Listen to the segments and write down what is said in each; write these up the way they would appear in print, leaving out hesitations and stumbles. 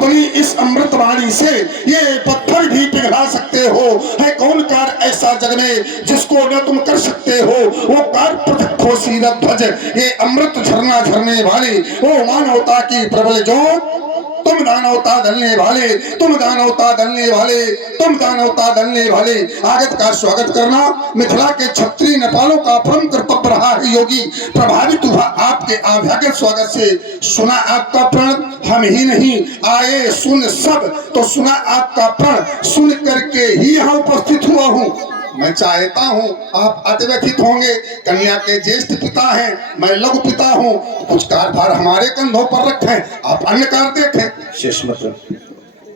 अपनी इस अमृत वाणी से ये पत्थर भी पिघला सकते हो। है कौन कार्य ऐसा जग में जिसको न तुम कर सकते हो। वो कार्य पृथक हो सीरत ध्वज, ये अमृत झरना झरने वाले, वो मानवता की प्रबल जोत, तुम दानवता दलने वाले, तुम दानवता दलने वाले, तुम दानवता दलने वाले। आगत का स्वागत करना मिथिला के क्षत्रिय नेपालों का परम कर्तव्य रहा है योगी। प्रभावित हुआ आपके अभ्यागत स्वागत से। सुना आपका प्रण, हम ही नहीं आए सुन सब, तो सुना आपका प्रण सुन करके ही यहाँ उपस्थित हुआ हूँ। मैं चाहता हूँ आप अतिव्यथित होंगे। कन्या के ज्येष्ठ पिता हैं, मैं लघु पिता हूँ। कुछ कार्यभार हमारे कंधों पर रखें, आप अन्य कार्य देखें। शेष मित्र,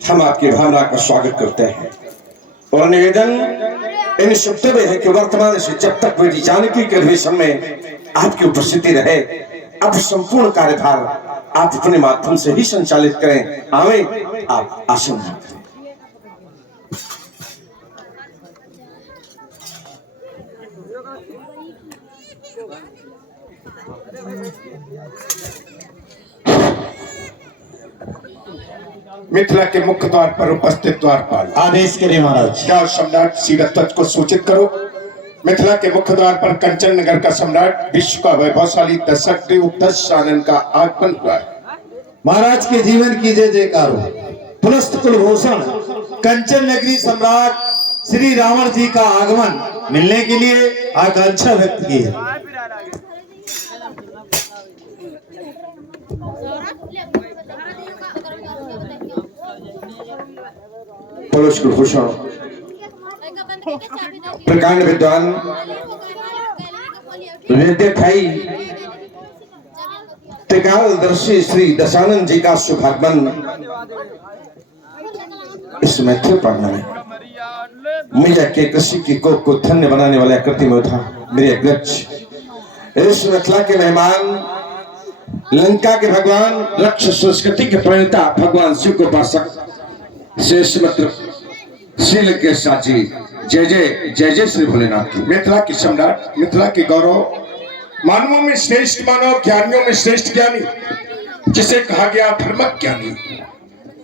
हम आपकी भावना का स्वागत करते हैं और निवेदन इन शब्दों में है कि वर्तमान से जब तक बेटी जानकी के अधिवेशन में आपकी उपस्थिति रहे, अब संपूर्ण कार्यभार आप अपने माध्यम से ही संचालित करें। आवे आप आसन। मिथिला के मुख्य द्वार पर उपस्थित द्वारपाल आदेश करें महाराज। क्या सम्राट सीरत को सूचित करो। मिथिला के मुख्य द्वार पर कंचन नगर का सम्राट विश्व का वैभवशाली दशग्रीव दशानन का आगमन हुआ है। महाराज के जीवन की जय जयकार हो। पुलस्त कुलभूषण कंचन नगरी सम्राट श्री रावण जी का आगमन मिलने के लिए आकांक्षा व्यक्त की है। पुलस्त कुलभूषण प्रकांड विद्वान विद्यार्थी त्रिकालदर्शी श्री दशानन जी का शुभागमन इस मैथिली पढ़ने में मैया के कृषि की कोख को धन्य बनाने वाले कृति में था। मेरे अग्रज इस मिथिला के मेहमान, लंका के भगवान, रक्ष संस्कृति के प्रणेता भगवान शिव को उपासक शेष मित्र श्री के साची जय जय जय जय श्री भोलेनाथ की। मिथिला की सम्राट, मिथिला के गौरव, मानवों में श्रेष्ठ मानव, ज्ञानियों में श्रेष्ठ ज्ञानी, जिसे कहा गया धर्मज्ञानी ज्ञानी,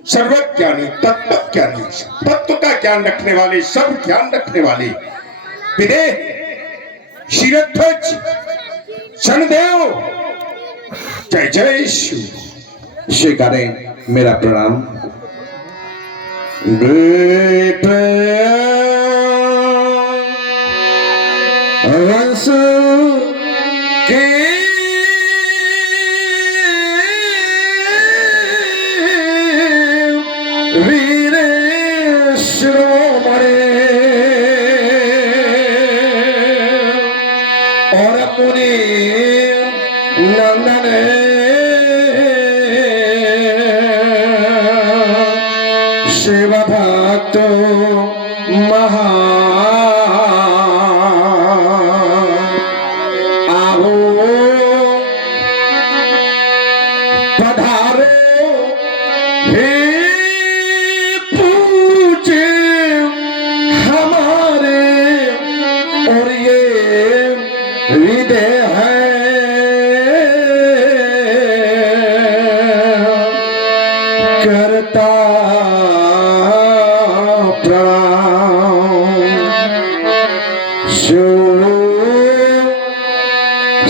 सर्वज्ञानी, तत्व ज्ञानी, तत्व का ज्ञान रखने वाले, सब ज्ञान रखने वाले विदेह शीरध्वज शनिदेव, जय जय शिव। स्वीकारें मेरा प्रणाम। वंश के वीर शिरोमणि और मुनि नंदन शिव भक्त महा आओ पधारो हे पूजे हमारे और ये हृदय है करता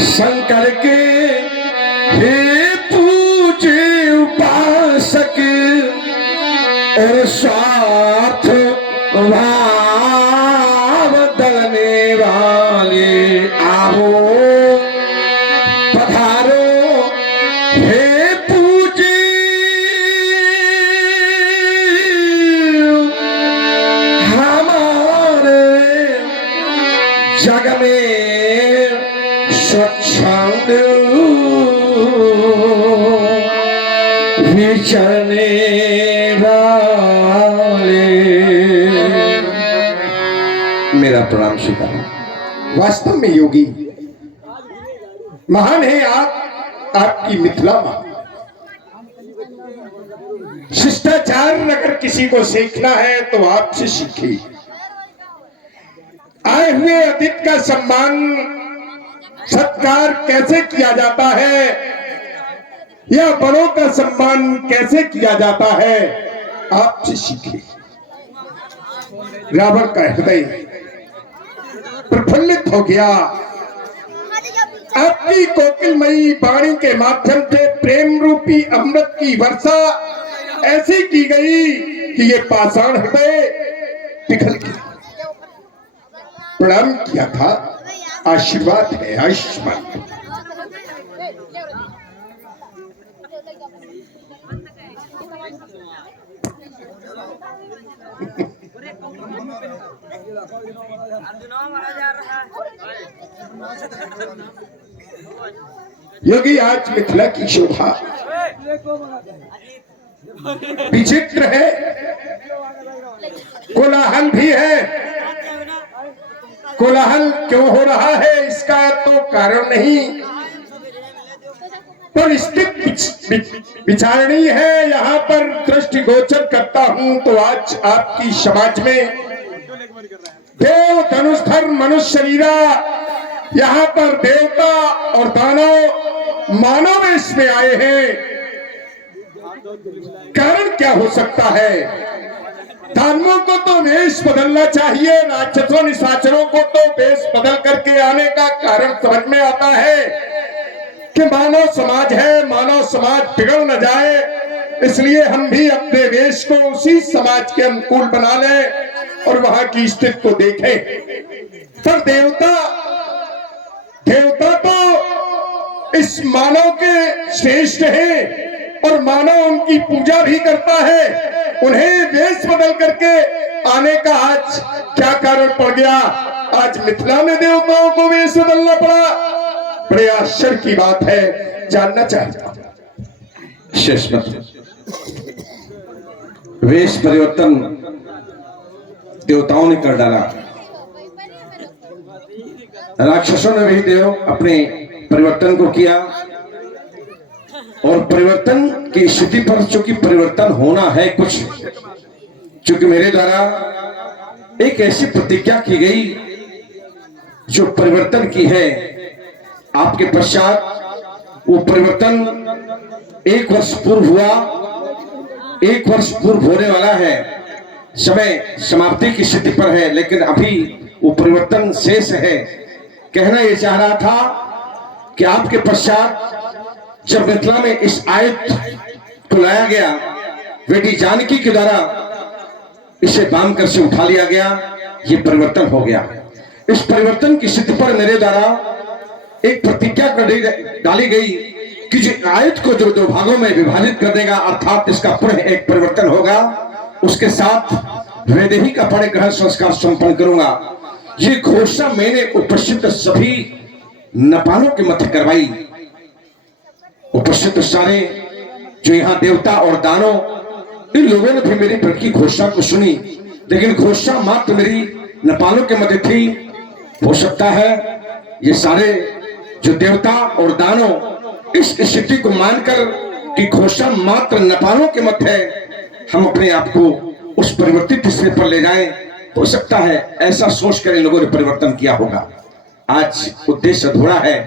शंकर के हे पूजे उपासक और स्वार्थ भाव दलने वाले आओ पधारो हे पूजे हमारे जग में स्वच्छंद विचरने वाले मेरा प्रणाम स्वीकार। वास्तव में योगी महान है आप, आपकी मिथिला मां। शिष्टाचार अगर किसी को सीखना है तो आपसे सीखिए। आए हुए अतिथि का सम्मान सत्कार कैसे किया जाता है या बड़ों का सम्मान कैसे किया जाता है, आपसे सीखे। रावण का हृदय प्रफुल्लित हो गया। आपकी कोकिलमयी वाणी के माध्यम से प्रेम रूपी अमृत की वर्षा ऐसी की गई कि ये पाषाण हृदय पिघल गया। प्रणाम किया था, आशीर्वाद है, आयुष्मान। योगी, आज मिथिला की शोभा विचित्र है, कोलाहल भी है। कोलाहल क्यों हो रहा है इसका तो कारण नहीं, पर स्थिति विचारणीय है। यहाँ पर दृष्टिगोचर करता हूं तो आज आपकी समाज में देव धनुषधर मनुष्य शरीरा, यहाँ पर देवता और दानव मानव वेश में आए हैं। कारण क्या हो सकता है? दानवों को तो वेश बदलना चाहिए, राक्षसों निशाचरों को तो वेश बदल करके आने का कारण समझ में आता है कि मानव समाज है, मानव समाज बिगड़ न जाए, इसलिए हम भी अपने वेश को उसी समाज के अनुकूल बना लें और वहां की स्थिति को देखें। पर देवता तो इस मानव के श्रेष्ठ हैं और मानव उनकी पूजा भी करता है। उन्हें वेश बदल करके आने का आज क्या कारण पड़ गया? आज मिथिला में देवताओं को वेश बदलना पड़ा। बड़े आश्चर्य की बात है, जानना चाहता हूं। शेषमत वेश परिवर्तन देवताओं ने कर डाला, राक्षसों ने भी देव अपने परिवर्तन को किया। और परिवर्तन की स्थिति पर चूंकि परिवर्तन होना है कुछ, चूंकि मेरे द्वारा एक ऐसी प्रतिज्ञा की गई जो परिवर्तन की है, आपके पश्चात वो परिवर्तन 1 वर्ष पूर्व हुआ, 1 वर्ष पूर्व होने वाला है, समय समाप्ति की स्थिति पर है, लेकिन अभी वो परिवर्तन शेष है। कहना यह चाह रहा था कि आपके पश्चात जब मिथिला में इस आयत को लाया गया, बेटी जानकी के द्वारा इसे बांध कर से उठा लिया गया, ये परिवर्तन हो गया। इस परिवर्तन की स्थिति पर मेरे द्वारा एक प्रतिज्ञा कर डाली गई कि जो आयत को जो 2 भागों में विभाजित कर देगा, अर्थात इसका पुनः एक परिवर्तन होगा, उसके साथ वैदेही का पड़े ग्रहण संस्कार संपन्न करूंगा। ये घोषणा मैंने उपस्थित सभी नपालों के मध्य करवाई। उपस्थित सारे जो यहाँ देवता और दानव, इन लोगों ने भी मेरी प्रति घोषणा को सुनी, लेकिन घोषणा मात्र मेरी नपालों के मध्य थी। हो सकता है ये सारे जो देवता और दानव इस स्थिति को मानकर कि घोषणा मात्र नपालों के मध्य है, हम अपने आप को उस परिवर्तित स्थिति पर ले जाएं। हो सकता है ऐसा सोचकर इन लोगों ने परिवर्तन किया होगा। आज उद्देश्य अधूरा है,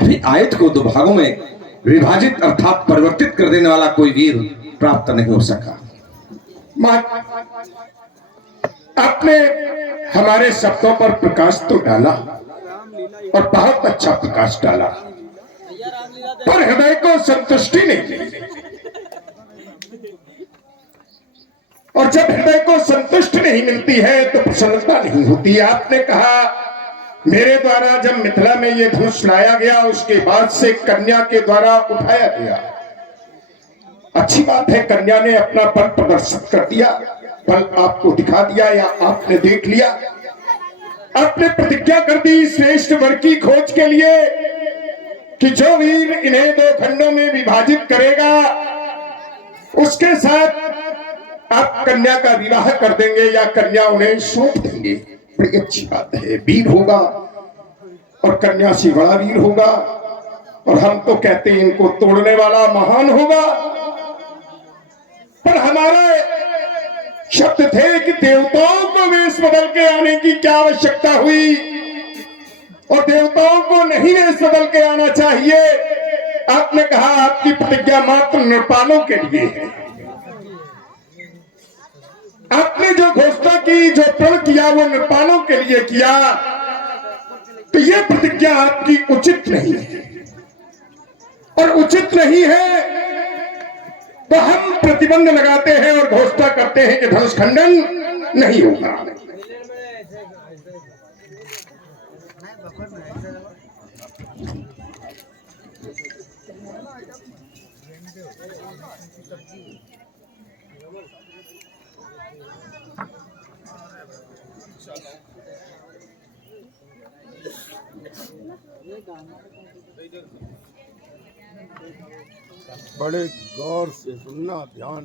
अभी आयत को 2 भागों में विभाजित अर्थात परिवर्तित कर देने वाला कोई वीर प्राप्त नहीं हो सका। आपने हमारे शब्दों पर प्रकाश तो डाला और बहुत अच्छा प्रकाश डाला, पर हृदय को संतुष्टि नहीं मिली। और जब हृदय को संतुष्टि नहीं मिलती है तो प्रसन्नता नहीं होती। आपने कहा मेरे द्वारा जब मिथिला में ये धनुष लाया गया, उसके बाद से कन्या के द्वारा उठाया गया। अच्छी बात है, कन्या ने अपना बल प्रदर्शित कर दिया, बल आपको दिखा दिया या आपने देख लिया। आपने प्रतिज्ञा कर दी श्रेष्ठ वर की खोज के लिए कि जो वीर इन्हें 2 खंडों में विभाजित करेगा उसके साथ आप कन्या का विवाह कर देंगे या कन्या उन्हें सौंप देंगे। बड़ी अच्छी बात है, वीर होगा और कन्या से बड़ा वीर होगा, और हम तो कहते हैं इनको तोड़ने वाला महान होगा। पर हमारा शब्द थे कि देवताओं को वेश बदल के आने की क्या आवश्यकता हुई, और देवताओं को नहीं वेश बदल के आना चाहिए। आपने कहा आपकी प्रतिज्ञा मात्र नेपालों के लिए है। आपने जो घोषणा की, जो प्रण किया, वो नेपालों के लिए किया, तो ये प्रतिज्ञा आपकी उचित नहीं है। और उचित नहीं है तो हम प्रतिबंध लगाते हैं और घोषणा करते हैं कि धनुष खंडन नहीं होगा। बड़े गौर से सुनना, ध्यान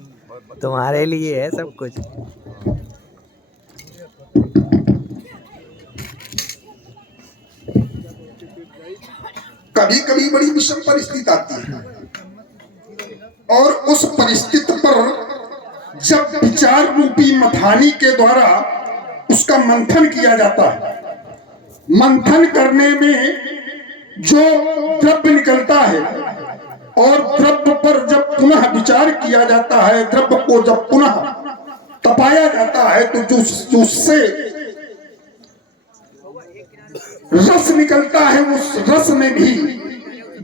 तुम्हारे लिए है सब कुछ। कभी कभी बड़ी विषम परिस्थिति आती है और उस परिस्थिति पर जब विचार रूपी मथानी के द्वारा उसका मंथन किया जाता है, मंथन करने में जो द्रव्य निकलता है और द्रव्य पर जब पुनः विचार किया जाता है, द्रव्य को जब पुनः तपाया जाता है, तो जो उससे रस निकलता है, उस रस में भी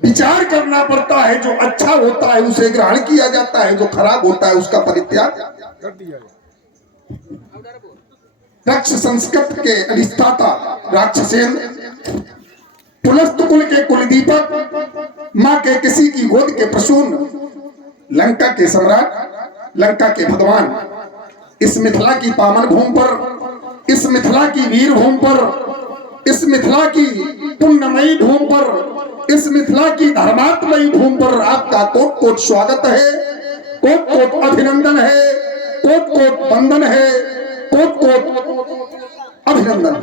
विचार करना पड़ता है। जो अच्छा होता है उसे ग्रहण किया जाता है, जो खराब होता है उसका परित्याग कर दिया जाता है। रक्ष संस्कृत के अधिष्ठाता राक्षसेन, पुलस्त कुल के कुलदीपक, मां के किसी की गोद के प्रसून, लंका के सम्राट, लंका के भगवान, इस मिथिला की पावन भूमि पर, इस मिथिला की वीर भूमि पर, इस मिथिला की पुण्यमयी भूमि पर, इस मिथिला की धर्मात्मयी भूमि पर आपका कोट कोट स्वागत है, कोट कोट अभिनंदन है, कोट कोट वंदन है, कोट कोट अभिनंदन।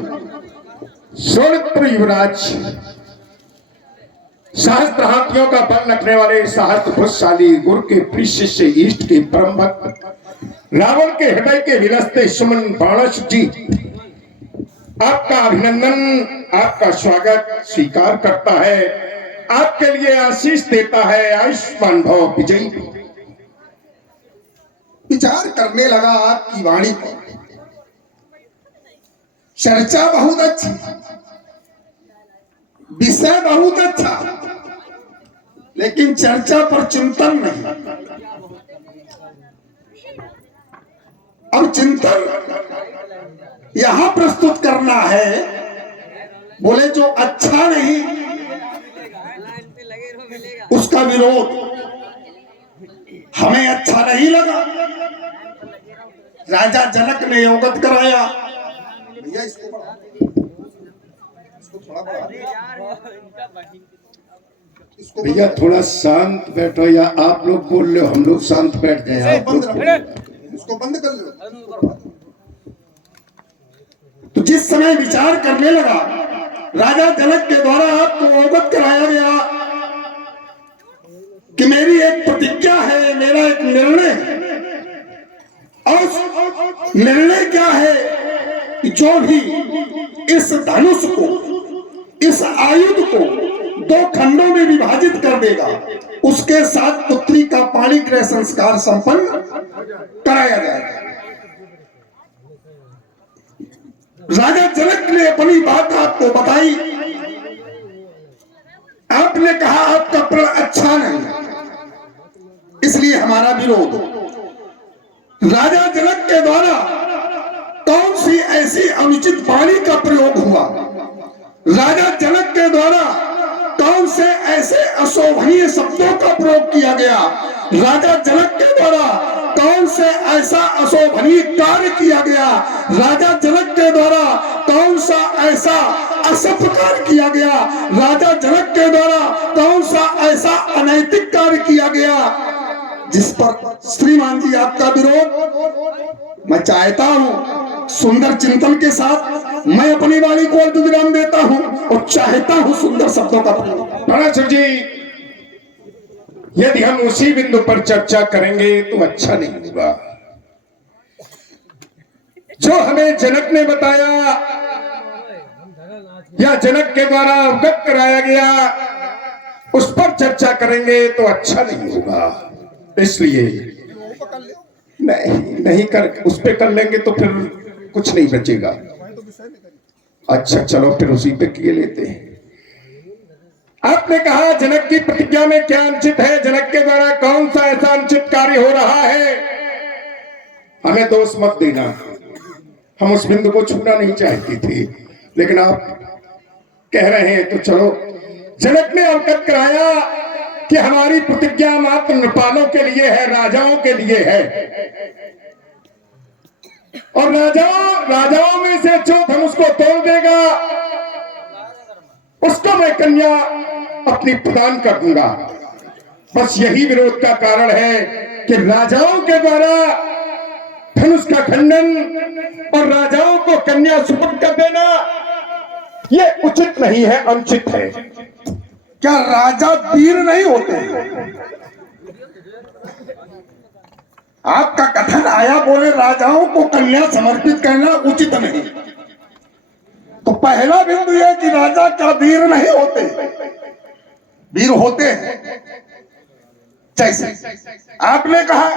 सोनपुर युवराज, सहस्त्र हाथियों का बल रखने वाले सहस्त्रशाली, गुरु के प्रिय शिष्य, इष्ट के परम भक्त, रावण के हृदय के विलसते सुमन बाणस जी, आपका अभिनंदन, आपका स्वागत स्वीकार करता है, आपके लिए आशीष देता है। आयुष्मान भव विजयी। विचार करने लगा आपकी वाणी पर, चर्चा बहुत अच्छी, विषय बहुत अच्छा, लेकिन चर्चा पर चिंतन नहीं। अब चिंतन यहां प्रस्तुत करना है। बोले जो अच्छा नहीं उसका विरोध, हमें अच्छा नहीं लगा। राजा जनक ने अवगत कराया, भैया इसको थोड़ा भैया थोड़ा शांत बैठो, या आप लोग बोल रहे हो, हम लोग शांत बैठ गए। उसको बंद कर लो। तो जिस समय विचार करने लगा, राजा जनक के द्वारा आपको अवगत कराया गया कि मेरी एक प्रतिज्ञा है, मेरा एक निर्णय है। और निर्णय क्या है कि जो भी इस धनुष को, इस आयुध को 2 खंडों में विभाजित कर देगा, उसके साथ पुत्री का पाणी ग्रह संस्कार संपन्न कराया जाएगा। राजा जनक ने अपनी बात आपको बताई। आपने कहा आपका प्रण अच्छा नहीं, इसलिए हमारा विरोध। राजा जनक के द्वारा कौन सी ऐसी अनुचित वाणी का प्रयोग हुआ, राजा जनक के द्वारा कौन से ऐसे अशोभनीय शब्दों का प्रयोग किया गया, राजा जनक के द्वारा कौन से ऐसा अशोभनीय कार्य किया गया, राजा जनक के द्वारा कौन सा ऐसा असभ्य कार्य किया गया, राजा जनक के द्वारा कौन सा ऐसा अनैतिक कार्य किया गया जिस पर श्रीमान जी आपका विरोध। मैं चाहता हूं सुंदर चिंतन के साथ मैं अपनी वाणी को विराम देता हूं और चाहता हूं सुंदर शब्दों का प्रयोग। पराशर जी, यदि हम उसी बिंदु पर चर्चा करेंगे तो अच्छा नहीं होगा। जो हमें जनक ने बताया या जनक के द्वारा अवगत कराया गया, उस पर चर्चा करेंगे तो अच्छा नहीं होगा, इसलिए नहीं कर, उस पे कर लेंगे तो फिर कुछ नहीं बचेगा। अच्छा चलो फिर उसी पे किए लेते हैं। आपने कहा जनक की प्रतिज्ञा में क्या अनुचित है, जनक के द्वारा कौन सा ऐसा अनुचित कार्य हो रहा है? हमें दोष मत देना, हम उस बिंदु को छूना नहीं चाहती थी, लेकिन आप कह रहे हैं तो चलो। जनक ने अवगत कराया कि हमारी प्रतिज्ञा मात्र नृपालों के लिए है, राजाओं के लिए है, और राजाओं में से जो धनुष को तोड़ देगा उसको मैं कन्या अपनी प्रदान कर दूंगा। बस यही विरोध का कारण है कि राजाओं के द्वारा धनुष का खंडन और राजाओं को कन्या सुपुर्द कर देना ये उचित नहीं है, अनुचित है। क्या राजा वीर नहीं होते? आपका कथन आया, बोले राजाओं को कन्या समर्पित करना उचित नहीं। तो पहला बिंदु यह कि राजा क्या वीर नहीं होते? वीर होते हैं। जैसे आपने कहा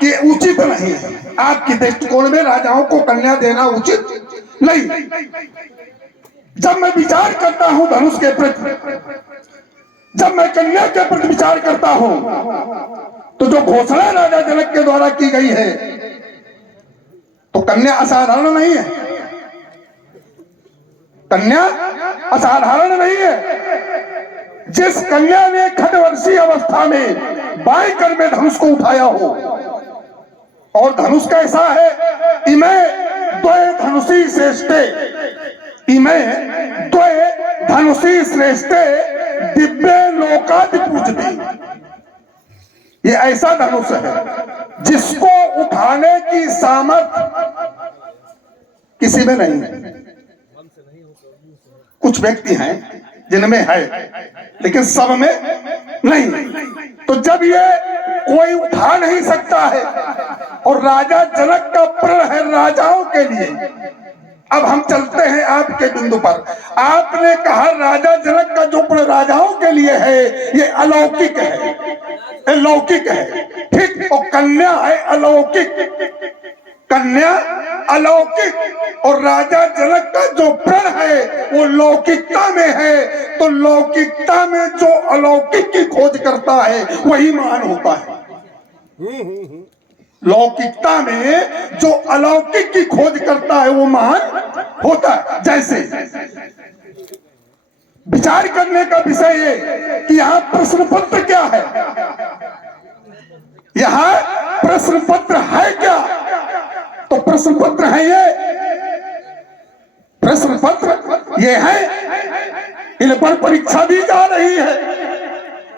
कि उचित नहीं, आपकी दृष्टिकोण में राजाओं को कन्या देना उचित नहीं। जब मैं विचार करता हूं धनुष के प्रति, जब मैं कन्या के प्रति विचार करता हूं, तो जो घोषणा राजा जनक के द्वारा की गई है तो कन्या असाधारण नहीं है। कन्या असाधारण नहीं है। जिस कन्या ने खडवर्षीय अवस्था में बाएं कर में धनुष को उठाया हो, और धनुष कैसा है, इमे द्वय धनुषी श्रेष्ठे, इमे द्वय धनुषी श्रेष्ठे दिव्य लोकादि पूजते। ये ऐसा धनुष है जिसको उठाने की सामर्थ्य किसी में नहीं है। कुछ व्यक्ति हैं जिनमें है, लेकिन सब में नहीं। तो जब ये कोई उठा नहीं सकता है, और राजा जनक का प्रण है राजाओं के लिए। अब हम चलते हैं आपके बिंदु पर। आपने कहा राजा जनक का जो प्रण राजाओं के लिए है ये अलौकिक है, ये लौकिक है, ठीक। और कन्या है अलौकिक, कन्या अलौकिक, और राजा जनक का जो प्रण है वो लौकिकता में है। तो लौकिकता में जो अलौकिक की खोज करता है वही महान होता है। लौकिकता में जो अलौकिक की खोज करता है वो महान होता है। जैसे विचार करने का विषय ये कि यहाँ प्रश्न पत्र क्या है, यहाँ प्रश्न पत्र है क्या? तो प्रश्न पत्र है ये, प्रश्न पत्र ये है, इन पर परीक्षा दी जा रही है।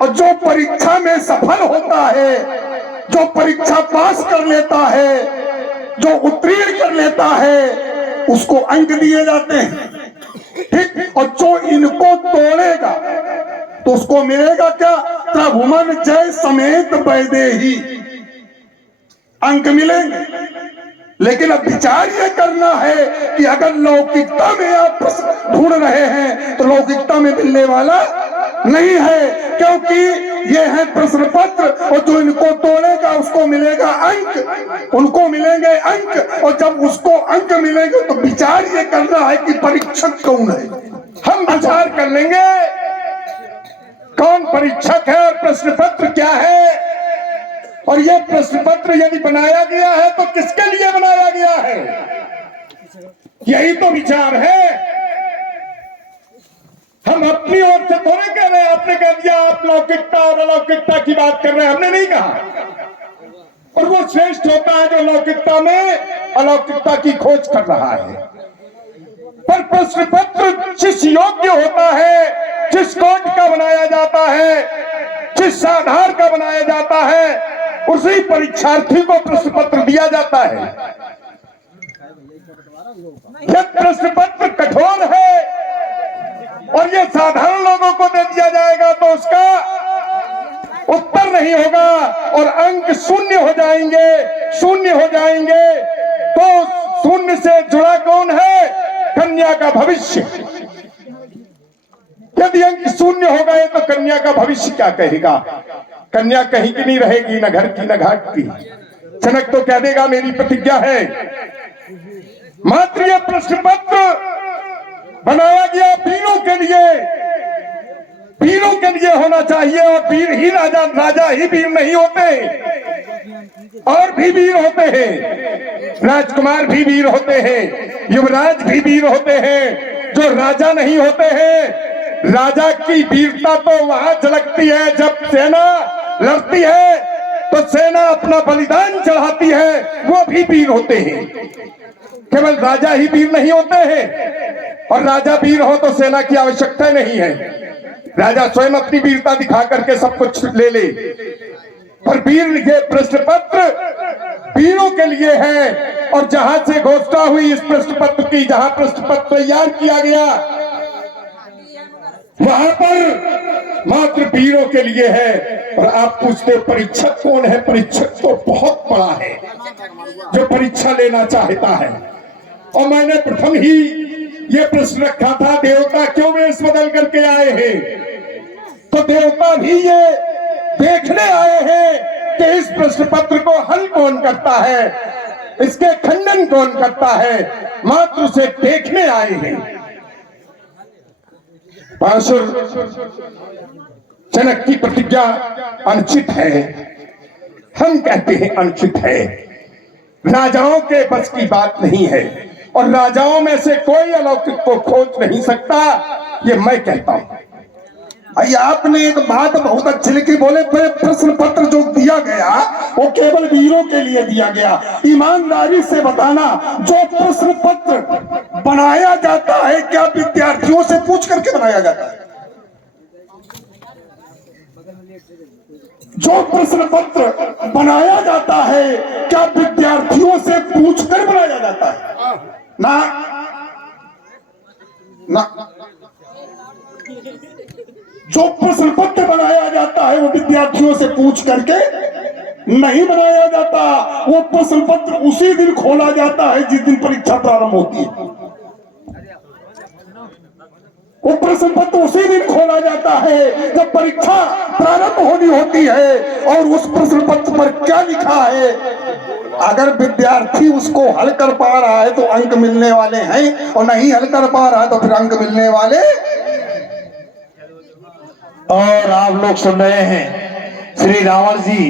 और जो परीक्षा में सफल होता है, जो परीक्षा पास कर लेता है, जो उत्तीर्ण कर लेता है, उसको अंक दिए जाते हैं, ठीक। और जो इनको तोड़ेगा तो उसको मिलेगा क्या? प्रभुमन जय समेत वैदेही, अंक मिलेंगे। लेकिन अब विचार ये करना है कि अगर लौकिकता में आप ढूंढ रहे हैं तो लौकिकता में मिलने वाला नहीं है, क्योंकि ये है प्रश्न पत्र, और जो इनको तोड़ेगा उसको मिलेगा अंक, उनको मिलेंगे अंक। और जब उसको अंक मिलेंगे तो विचार ये करना है कि परीक्षक कौन है। हम विचार कर लेंगे कौन परीक्षक है और प्रश्न पत्र क्या है। और यह प्रश्न पत्र यदि बनाया गया है तो किसके लिए बनाया गया है, यही तो विचार है। हम अपनी ओर से थोड़े कह रहे हैं, आपने कह दिया आप लौकिकता और अलौकिकता की बात कर रहे हैं, हमने नहीं कहा। और वो श्रेष्ठ होता है जो लौकिकता में अलौकिकता की खोज कर रहा है। पर प्रश्न पत्र जिस योग्य होता है, जिस कोट का बनाया जाता है, जिस आधार का बनाया जाता है, उसी परीक्षार्थी को प्रश्न पत्र दिया जाता है। यह प्रश्न पत्र कठोर है और ये साधारण लोगों को दे दिया जाएगा तो उसका उत्तर नहीं होगा और अंक शून्य हो जाएंगे, शून्य हो जाएंगे। तो शून्य से जुड़ा कौन है? कन्या का भविष्य। यदि अंक शून्य हो गए तो कन्या का भविष्य क्या कहेगा? कन्या कहीं की नहीं रहेगी, न घर की न घाट की। जनक तो कह देगा मेरी प्रतिज्ञा है। मात्र ये प्रश्न पत्र बनाया गया वीरों के लिए, वीरों के लिए होना चाहिए। और वीर ही राजा, राजा ही वीर नहीं होते, और भी वीर होते हैं। राजकुमार भी वीर होते हैं, युवराज भी वीर होते हैं, जो राजा नहीं होते हैं। राजा की वीरता तो वहां झलकती है जब सेना लड़ती है, तो सेना अपना बलिदान चढ़ाती है, वो भी वीर होते हैं। केवल राजा ही वीर नहीं होते हैं, और राजा वीर हो तो सेना की आवश्यकता नहीं है। राजा स्वयं अपनी वीरता दिखा करके सब कुछ ले ले। पर वीर, ये प्रश्न पत्र वीरों के लिए है। और जहां से घोषणा हुई इस प्रश्न पत्र की, जहां प्रश्न पत्र तैयार किया गया, वहां पर मात्र वीरों के लिए है। और आप पूछते परीक्षक कौन है? परीक्षक तो बहुत बड़ा है जो परीक्षा लेना चाहता है। और मैंने प्रथम ही ये प्रश्न रखा था, देवता क्यों वेश बदल करके आए हैं? तो देवता भी ये देखने आए हैं कि इस प्रश्न पत्र को हल कौन करता है, इसके खंडन कौन करता है। मात्र उसे देखने आए हैं। पाशुर जनक की प्रतिज्ञा अनुचित है। हम कहते हैं अनुचित है। राजाओं के बस की बात नहीं है, और राजाओं में से कोई अलौकिक को खोज नहीं सकता, ये मैं कहता हूं। भाई आपने एक बात बहुत अच्छी लिखी, बोले प्रश्न पत्र जो दिया गया वो केवल वीरों के लिए दिया गया। ईमानदारी से बताना, जो प्रश्न पत्र बनाया जाता है क्या विद्यार्थियों से पूछ करके बनाया जाता है? जो प्रश्न पत्र बनाया जाता है क्या विद्यार्थियों से पूछकर बनाया जाता है? ना ना, जो प्रश्न पत्र बनाया जाता है वो विद्यार्थियों से पूछ करके नहीं बनाया जाता। वो प्रश्न पत्र उसी दिन खोला जाता है जिस दिन परीक्षा प्रारंभ होती है। वो प्रश्न पत्र उसी दिन खोला जाता है जब परीक्षा प्रारंभ होनी होती है। और उस प्रश्न पत्र पर क्या लिखा है, अगर विद्यार्थी उसको हल कर पा रहा है तो अंक मिलने वाले हैं, और नहीं हल कर पा रहा है तो फिर अंक मिलने वाले। और आप लोग सुन रहे हैं श्री रावण जी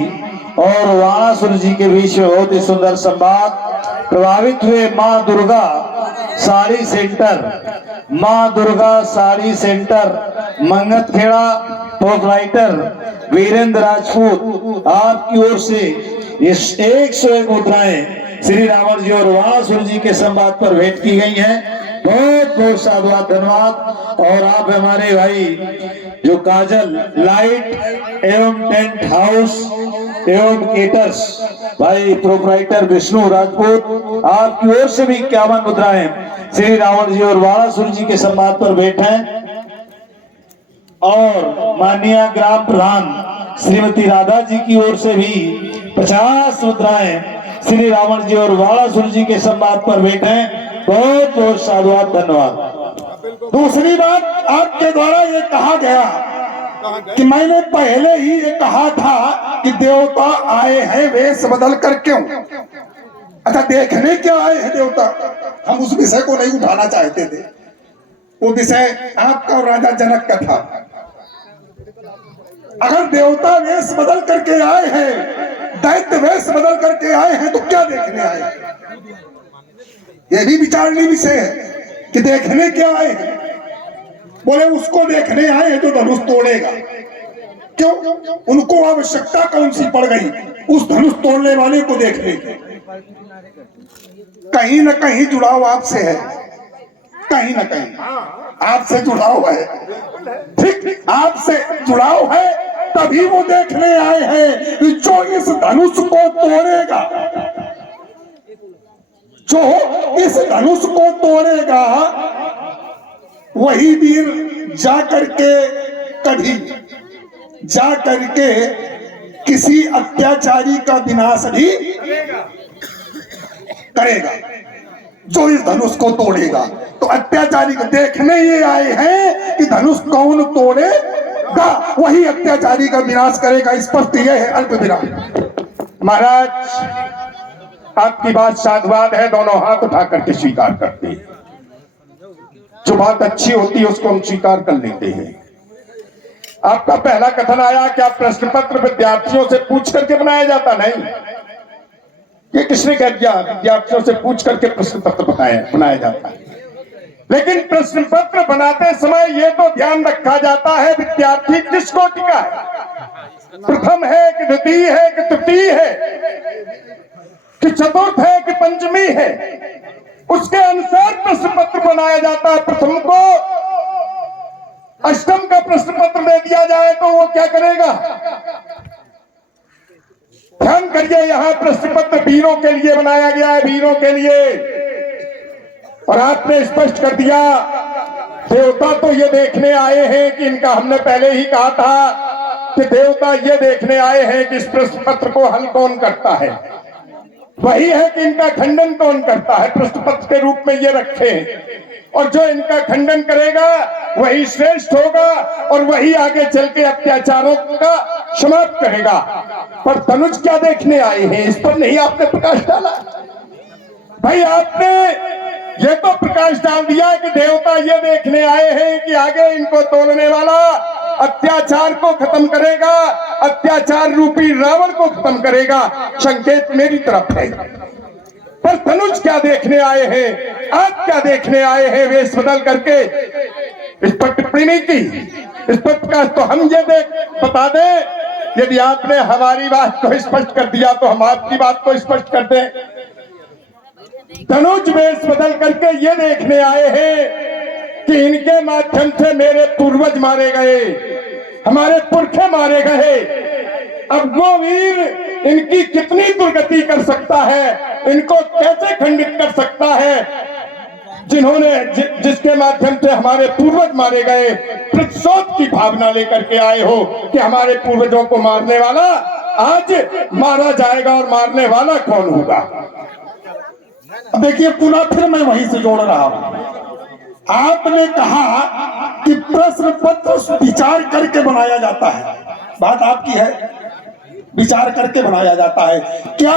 और वाणासुर जी के बीच में बहुत ही सुंदर संवाद। प्रभावित हुए माँ दुर्गा साड़ी सेंटर, माँ दुर्गा साड़ी सेंटर मंगतखेड़ा, प्रोपराइटर वीरेंद्र राजपूत, आपकी ओर से इस 101 मुद्राएं श्री रावण जी और वाणासुर जी के संवाद पर भेंट की गई हैं। बहुत बहुत साधुवाद, धन्यवाद। और आप हमारे भाई जो काजल लाइट एवं टेंट हाउस एवं केटर्स भाई प्रोपराइटर विष्णु राजपूत, आपकी ओर से भी 51 मुद्राएं श्री रावण जी और वाणासुर जी के सम्मान पर भेंट हैं। और माननीय ग्राम प्रधान श्रीमती राधा जी की ओर से भी 50 मुद्राएं श्री रावण जी और वाणासुर जी के सम्मान पर भेंट हैं। बहुत बहुत साधुवाद, धन्यवाद। दूसरी बात, आपके द्वारा ये कहा गया कि मैंने पहले ही ये कहा था कि देवता आए हैं वेश बदल कर क्यों? अच्छा, देखने क्या आए हैं देवता? हम उस विषय को नहीं उठाना चाहते थे। वो विषय आपका और राजा जनक का था। अगर देवता वेश बदल करके आए हैं, दैत्य वेश बदल करके आए हैं, तो क्या देखने आए हैं? यह भी विचारणीय विषय है कि देखने क्या आए हैं। बोले उसको देखने आए हैं जो धनुष तोड़ेगा। क्यों? उनको आवश्यकता कौन सी पड़ गई उस धनुष तोड़ने वाले को देखने की? कहीं न कहीं जुड़ाव आपसे है, कहीं न कहीं आपसे जुड़ाव है। ठीक, आपसे जुड़ाव है, तभी वो देखने आए हैं जो इस धनुष को तोड़ेगा। जो इस धनुष को तोड़ेगा वही वीर जाकर के कभी जाकर के किसी अत्याचारी का विनाश भी करेगा, जो इस धनुष को तोड़ेगा। तो अत्याचारी को देखने ये आए हैं कि धनुष कौन तोड़ेगा, वही अत्याचारी का विनाश करेगा। स्पष्ट यह है। अल्प विराम। महाराज, आपकी बात साधुवाद है, दोनों हाथ उठा करके स्वीकार करते हैं। जो बात अच्छी होती है उसको हम स्वीकार कर लेते हैं। आपका पहला कथन आया कि आप प्रश्न पत्र विद्यार्थियों से पूछ करके बनाया जाता, नहीं, ये किसने कह दिया? विद्यार्थियों से पूछ करके प्रश्न पत्र बनाया जाता है। लेकिन प्रश्न पत्र बनाते समय ये तो ध्यान रखा जाता है विद्यार्थी किस कोटि का है, प्रथम है कि द्वितीय है कि तृतीय है कि चतुर्थ है कि पंचमी है, उसके अनुसार प्रश्न पत्र बनाया जाता है। प्रथम को अष्टम का प्रश्न पत्र दे दिया जाए तो वो क्या करेगा? ध्यान करिए, यहां प्रश्न पत्र वीरों के लिए बनाया गया है, वीरों के लिए। और आपने स्पष्ट कर दिया देवता तो ये देखने आए हैं कि इनका, हमने पहले ही कहा था कि देवता ये देखने आए हैं कि इस प्रश्न पत्र को हल कौन करता है, वही है कि इनका खंडन कौन करता है। प्रश्न पत्र के रूप में ये रखे हैं और जो इनका खंडन करेगा वही श्रेष्ठ होगा और वही आगे चल के अत्याचारों का समाप्त करेगा। पर तनुज क्या देखने आए हैं, इस पर नहीं आपने प्रकाश डाला। भाई आपने ये तो प्रकाश डाल दिया कि देवता ये देखने आए हैं कि आगे इनको तोड़ने वाला अत्याचार को खत्म करेगा, अत्याचार रूपी रावण को खत्म करेगा। संकेत मेरी तरफ है। पर तनुज क्या देखने आए हैं, आप क्या देखने आए हैं वेश बदल करके? इस पर टिप्पणी नहीं की, इस पर प्रकाश तो हम ये बता दें। यदि आपने हमारी बात को स्पष्ट कर दिया तो हम आपकी बात को स्पष्ट कर दें। तनुज वेश बदल करके ये देखने आए हैं कि इनके माध्यम से मेरे पूर्वज मारे गए, हमारे पुरखे मारे गए। अब वो वीर इनकी कितनी दुर्गति कर सकता है, इनको कैसे खंडित कर सकता है, जिन्होंने जिसके माध्यम से हमारे पूर्वज मारे गए। प्रतिशोध की भावना लेकर के आए हो कि हमारे पूर्वजों को मारने वाला आज मारा जाएगा और मारने वाला कौन होगा? देखिए, पुनः फिर मैं वहीं से जोड़ रहा हूं। आपने कहा कि प्रश्न पत्र विचार करके बनाया जाता है, बात आपकी है, विचार करके बनाया जाता है। क्या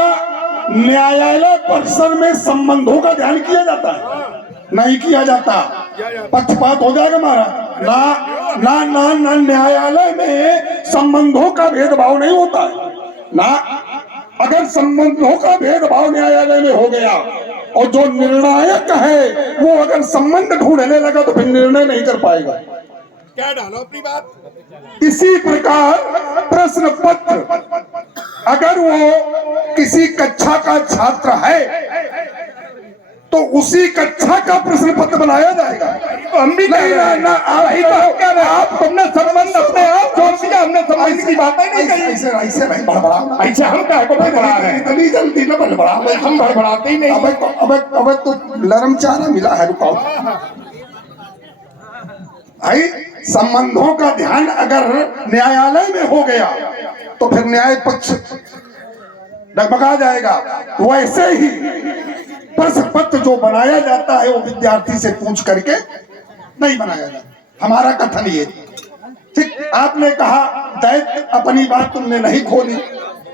न्यायालय परिसर में संबंधों का ध्यान किया जाता है? नहीं किया जाता, पक्षपात हो जाएगा हमारा। ना न्यायालय में संबंधों का भेदभाव नहीं होता है ना। अगर संबंधों का भेदभाव न्यायालय में हो गया और जो निर्णायक है वो अगर संबंध ढूंढने लगा तो फिर निर्णय नहीं कर पाएगा। क्या डालो अपनी बात। इसी प्रकार प्रश्न पत्र, अगर वो किसी कक्षा का छात्र है तो उसी कक्षा का प्रश्न पत्र बनाया जाएगा। तो हम भी नहीं ना आप तुमने संबंध अपने आप जोड़ दिया, हमने संबंध की बात नहीं कही। ऐसे नहीं बड़बड़ा, ऐसे हम क्या को बड़बड़ा रहे हैं? इतनी जल्दी न बड़बड़ा, हम बड़बड़ाते ही नहीं। अब तो नरम चारा मिला है, रुकाओ भाई। संबंधों का ध्यान अगर न्यायालय में हो गया तो फिर न्याय पक्ष डगमगा जाएगा। वैसे ही प्रश्न पत्र जो बनाया जाता है वो विद्यार्थी से पूछ करके नहीं बनाया जाता। हमारा कथन ये, ठीक, आपने कहा दैत्य अपनी बात तुमने नहीं खोली,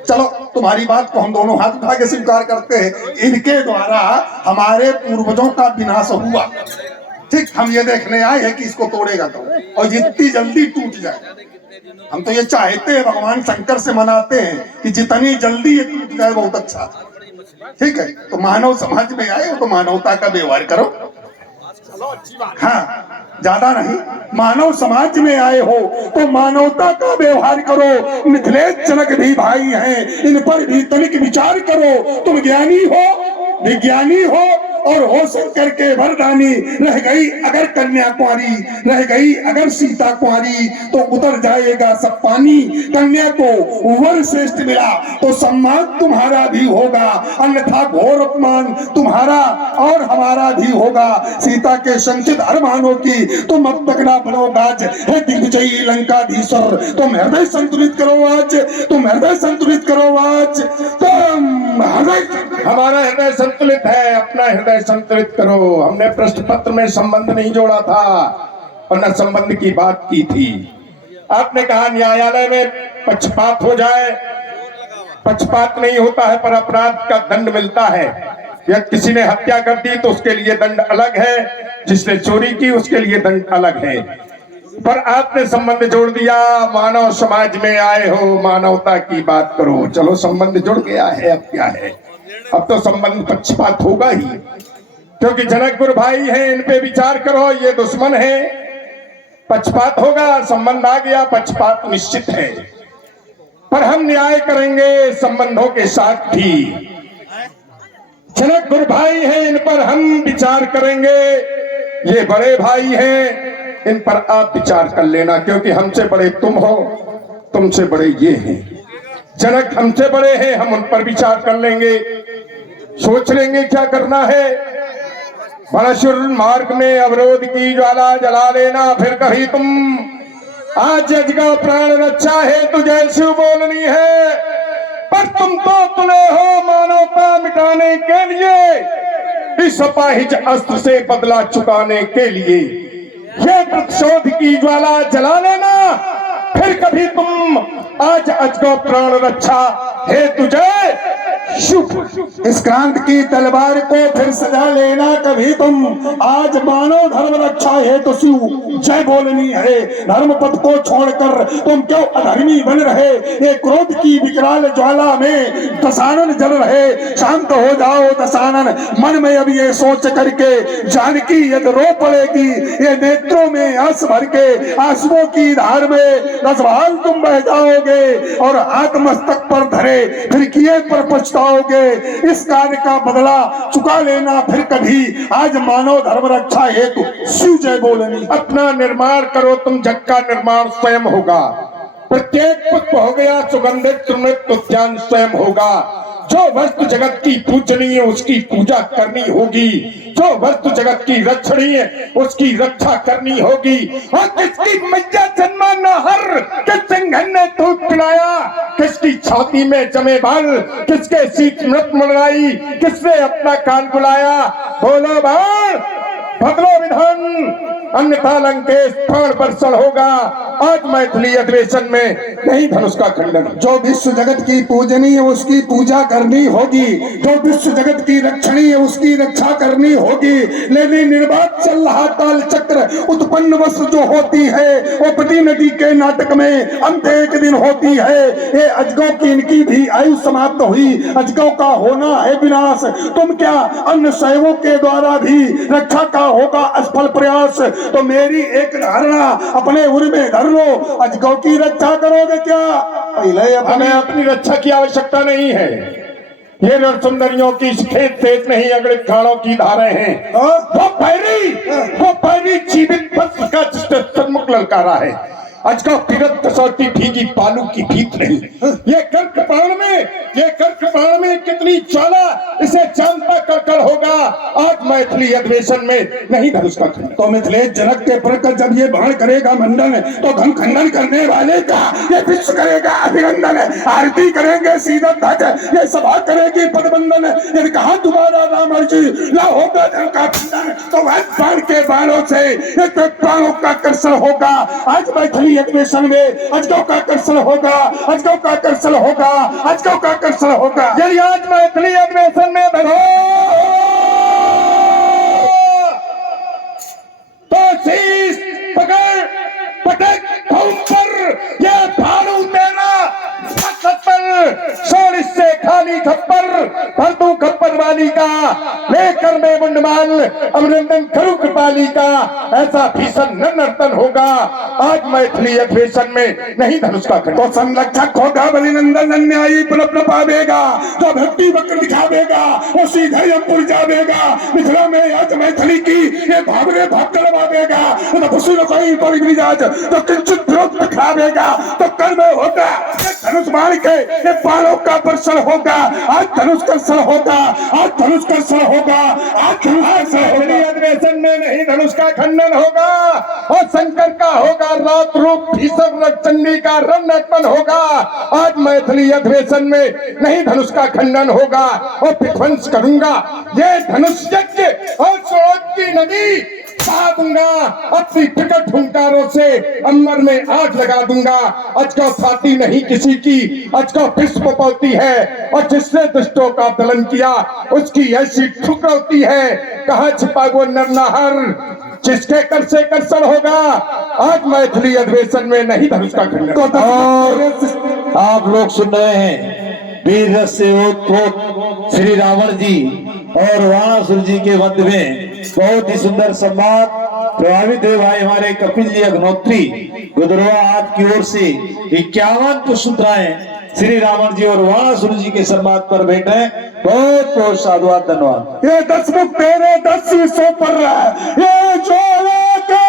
चलो तुम्हारी बात को हम दोनों हाथ उठा के स्वीकार करते हैं। इनके द्वारा हमारे पूर्वजों का विनाश हुआ, ठीक, हम ये देखने आए हैं कि इसको तोड़ेगा तो, और जितनी जल्दी टूट जाए। हम तो ये चाहते हैं, भगवान शंकर से मनाते हैं कि जितनी जल्दी ये टूट जाए बहुत अच्छा, ठीक है। तो मानव समाज में आए हो तो मानवता का व्यवहार करो, हाँ, ज्यादा नहीं। मानव समाज में आए हो तो मानवता का व्यवहार करो। मिथिलेश जनक भी भाई हैं, इन पर भी तनिक विचार करो। तुम ज्ञानी हो, विज्ञानी हो और हो शंकर के वरदानी। रह गई अगर कन्या कुंवारी, रह गई अगर सीता कुंवारी तो उतर जाएगा सब पानी। कन्या को वर श्रेष्ठ मिला तो सम्मान तुम्हारा भी होगा, अन्यथा घोर अपमान तुम्हारा और हमारा भी होगा। सीता के संचित अरमानों की तुम अब तक ना बनो गाज। है दिग्विजयी लंकाधीश्वर, तुम हृदय संतुलित करो आज, तुम हृदय संतुलित करो आज, तुम हृदय हमारा हृदय संतुलित है, अपना हृदय संतुलित करो। हमने प्रश्न पत्र में संबंध नहीं जोड़ा था और न संबंध की बात की थी। आपने कहा न्यायालय में पक्षपात हो जाए, पक्षपात नहीं होता है पर अपराध का दंड मिलता है। या किसी ने हत्या कर दी तो उसके लिए दंड अलग है, जिसने चोरी की उसके लिए दंड अलग है। पर आपने संबंध जोड़ दिया, मानव समाज में आए हो, मानवता की बात करो। चलो संबंध जुड़ गया है, अब क्या है, अब तो संबंध पक्षपात होगा ही, क्योंकि जनकपुर भाई हैं, इन पे विचार करो, ये दुश्मन है, पक्षपात होगा। संबंध आ गया, पक्षपात निश्चित है, पर हम न्याय करेंगे संबंधों के साथ भी। जनकपुर भाई हैं, इन पर हम विचार करेंगे। ये बड़े भाई हैं, इन पर आप विचार कर लेना, क्योंकि हमसे बड़े तुम हो, तुमसे बड़े ये हैं। जनक हमसे बड़े हैं, हम उन पर विचार कर लेंगे, सोच लेंगे क्या करना है। बड़ासुर मार्ग में अवरोध की ज्वाला जला लेना, फिर कभी तुम आज जज का प्राण रक्षा है तुझे शिव बोलनी है, पर तुम तो तुले हो मानवता मिटाने के लिए, इस अपाहिज अस्त्र से बदला चुकाने के लिए। ये प्रतिशोध की ज्वाला जला लेना, फिर कभी तुम आज अजगो प्राण रक्षा है तुझे शुभ। इस क्रांत की तलवार को फिर सजा लेना कभी तुम, आज मानो धर्म रक्षा है तो शिव जय बोलनी है। धर्म पथ को छोड़कर तुम क्यों अधर्मी बन रहे, ये क्रोध की विकराल ज्वाला में दशानन जल रहे। शांत हो जाओ दशानन, मन में अब ये सोच करके, जानकी यदि रो पड़ेगी ये नेत्रों में आंस भर के, आंसुओं की धार में रसभान तुम बह जाओगे और हाथ मस्तक पर धरे फिर किए पर पछताओगे। इस कार्य का बदला चुका लेना फिर कभी, आज मानव धर्म रक्षा हेतु शिव जय बोलनी। अपना निर्माण करो तुम, जग का निर्माण स्वयं होगा। प्रत्येक पुष्प हो गया सुगंधित, सुमृत उद्यान स्वयं होगा। जो वस्तु जगत की पूजनीय उसकी पूजा करनी होगी, जो वस्तु जगत की रक्षणीय उसकी रक्षा करनी होगी। और किसकी मैया जन्मा नहर, किस सिंघन ने दूध पिलाया, किसकी छाती में जमे बाल, किसके शीत मृत मनाई, किसने अपना कान बुलाया। बोलो बाण बदलो विधान, अन्यथा लंकेश प्राण वर्षण होगा। आज मैथिली अधिवेशन में नहीं धनुष का खंडन। जो विश्व जगत की पूजनीय उसकी पूजा करनी होगी, जो विश्व जगत की रक्षणीय उसकी रक्षा करनी होगी। लेकिन निर्बाध चल रहा काल चक्र, उत्पन्न वस्तु जो होती है वो पति नदी के नाटक में अंत एक दिन होती है। ये अजगों की इनकी भी आयु समाप्त हुई, अजगों का होना है विनाश। तुम क्या अन्य शैवों के द्वारा भी रक्षा का होगा असफल प्रयास। तो मेरी एक धारणा अपने उर में धर लो, अजगों की रक्षा करोगे क्या? पहले हमें अपनी रक्षा की आवश्यकता नहीं है। ये नरसुंदरियों की खेत सेत नहीं अगड़ित खाड़ों की धारें हैं। वो पैरी जीवित वस्त्र का जिसने सन्मुख ललकारा है। आज का पीरत कसौटी भीगी पालू की भीत नहीं। ये कर्क प्राण में कितनी ज्वाला, इसे जानता कर होगा। आज मैथिली अधिवेशन में नहीं धनुष का खंडन। तो मिथिलेश जनक के प्रकट जब ये बाण करेगा मंडन, तो धन खंडन करने वाले का ये विश्व करेगा अभिनंदन। आरती करेंगे सीधा ध्वज, ये सभा करेगी पदबंधन। यदि कहा तुम्हारा राम अर्जी ला होगा धन का खंडन, तो वह बाण के बाणों से एक प्राणों का कर्षण होगा। आज मैथिली अधिवेशन में अजगों का कर्षण होगा, अजगों का कर्षण होगा, अजगों का कर्षण होगा। यदि आज मैथिली अधिवेशन में धरो तो शीश पकड़ पटक भूम पर ये भालू तेरा सोलिस से खाली खप्पर भर दूं खप्पर वाली का, लेकर मैं मुंडमाल अभिनंदन करूं कृपाली का। ऐसा भीषण नर्तन होगा आज मैथिली अधिवेशन में नहीं धनुष का खंडन। तो संरक्षक होगा बलिनंदन, अन्यायी पुनः पावेगा। जो भक्ति वक्र दिखावेगा वो सीधे यमपुर जावेगा। मिथिला में आज मैथिली की ये भावरे भाग लवावेगा। कोई बड़ी मिजाज तो किंचित विरोध दिखावेगा तो कर्म होगा। धनुष बाण के ये बाणों का वर्षण होगा। आज धनुष कर्षण होगा, आज धनुष धनुष कर्षण होगा, आज धनुष कर्षण होगा। अधिवेशन में नहीं धनुष का खंडन होगा और शंकर का होगा रात रूप भीषण चंडी का रणनटन होगा। आज मैथिली अधिवेशन में नहीं धनुष का खंडन होगा और विध्वंस करूंगा ये धनुष यज्ञ और स्वराज की नदी बहा दूंगा। अपनी टिकट हुंकारों से अंबर में आग लगा दूंगा। अजगौ फाती नहीं किसी की, अजगौ विश्व पौती है और जिसने दुष्टों का दलन किया उसकी ऐसी ठुकरौती है। कहाँ छिपा वो नरनाहर जिसके कर से कर्षण होगा। आज मैथिली अधिवेशन में नहीं धनुष का खंडन। और आप लोग सुन रहे हैं वीर रस से ओत श्री रावण जी और वाणासुर जी के मध्य में बहुत ही सुंदर संवाद। प्रभावित हुए भाई हमारे कपिल जी अग्नोत्री गुदरवा आपकी ओर से 51 पुष्पत्राएं श्री रावण जी और वाणासुर जी के संवाद पर बैठे। बहुत बहुत साधुवाद, धन्यवाद। ये 10 मुख तेरे 10 शीशों पर है, ये ज्वाला का